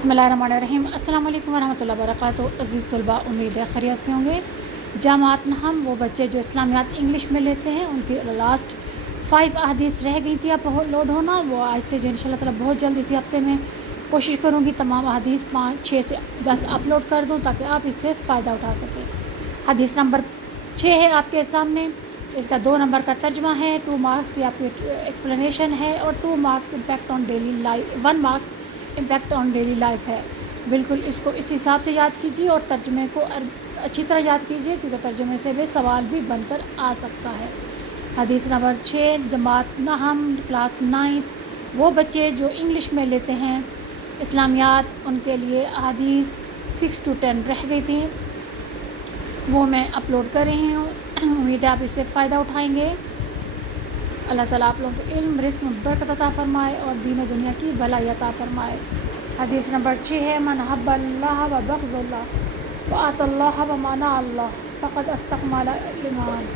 बिस्मिल्लाहिर्रहमानिर्रहीम। अस्सलाम वालेकुम वरहमतुल्लाहि वबरकातुहू। अज़ीज़ तलबा, उम्मीद है खैरियत से होंगे। जामात नहम वो बच्चे जो इस्लामियात इंग्लिश में लेते हैं, उनकी लास्ट 5 अहादीस रह गई थी अपलोड होना। वो आज से जो इंशाअल्लाह ताला बहुत जल्द इसी हफ्ते में कोशिश करूँगी तमाम अहादीस 5, 6 से 10 अपलोड कर दूँ ताकि आप इससे फ़ायदा उठा सकें। हदीस नंबर 6 है आपके सामने। इसका 2 नंबर का तर्जमा है, 2 मार्क्स की आपकी एक्सप्लेनेशन है और 2 marks impact on daily life, 1 marks impact on daily life है। बिल्कुल इसको इस हिसाब से याद कीजिए और तर्जमे को अच्छी तरह याद कीजिए, क्योंकि तर्जमे से भी सवाल भी बनकर आ सकता है। हदीस नंबर 6, जमात नहम क्लास 9th वो बच्चे जो इंग्लिश में लेते हैं इस्लामियात, उनके लिए हदीस 6 to 10 रह गई थी, वो मैं अपलोड कर रही हूँ। उम्मीद है आप इससे फ़ायदा उठाएंगे। अल्लाह ताला आप लोगों को इल्म रिस्क में बरकत अता फ़रमाए और दीन दुनिया की भलाई अता फ़रमाए। हदीस नंबर 6 है, मन हब्बल्लाह व बग़ज़ल्लाह व आतल्लाह व माना अल्लाह फ़क़द अस्तकमल ईमान।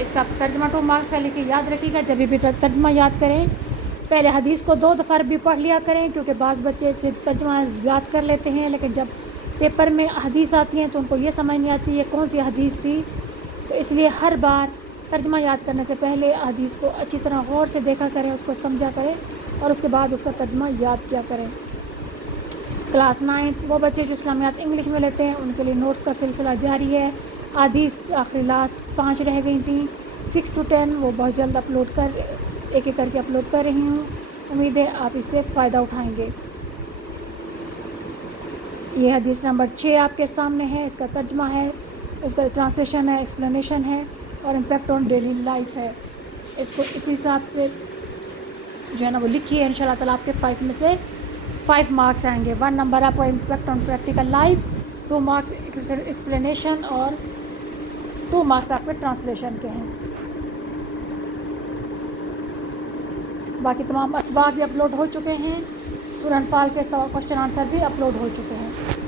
इसका तर्जुमा 2 मार्क्स है, लेकिन याद रखिएगा जब भी तर्जुमा याद करें पहले हदीस को 2 दफ़ा भी पढ़ लिया करें, क्योंकि बाज़ बच्चे से तर्जुमा याद कर लेते हैं लेकिन जब पेपर में हदीस आती हैं तो उनको ये समझ नहीं आती है कौन सी हदीस थी। तो इसलिए हर बार तर्जुमा याद करने से पहले हदीस को अच्छी तरह गौर से देखा करें, उसको समझा करें और उसके बाद उसका तर्जुमा याद किया करें। क्लास 9th वो बच्चे जो इस्लामियात इंग्लिश में लेते हैं, उनके लिए नोट्स का सिलसिला जारी है। हदीस आखिरी लास्ट 5 रह गई थी, 6 to 10 वो बहुत जल्द अपलोड कर एक करके अपलोड कर रही हूँ। उम्मीद है आप इससे फ़ायदा उठाएंगे। ये हदीस नंबर 6 आपके सामने है। इसका तर्जुमा है, इसका ट्रांसलेशन है, एक्सप्लेनेशन है और इम्पैक्ट ऑन डेली लाइफ है। इसको इसी हिसाब से जो है ना वो लिखिए। इंशाल्लाह ताला आपके 5 में से 5 मार्क्स आएंगे। 1 नंबर आपको impact on practical life, 2 marks explanation और 2 मार्क्स आपके ट्रांसलेशन के हैं। बाकी तमाम असबाब भी अपलोड हो चुके हैं। सूरह अनफाल के क्वेश्चन आंसर भी अपलोड हो चुके हैं।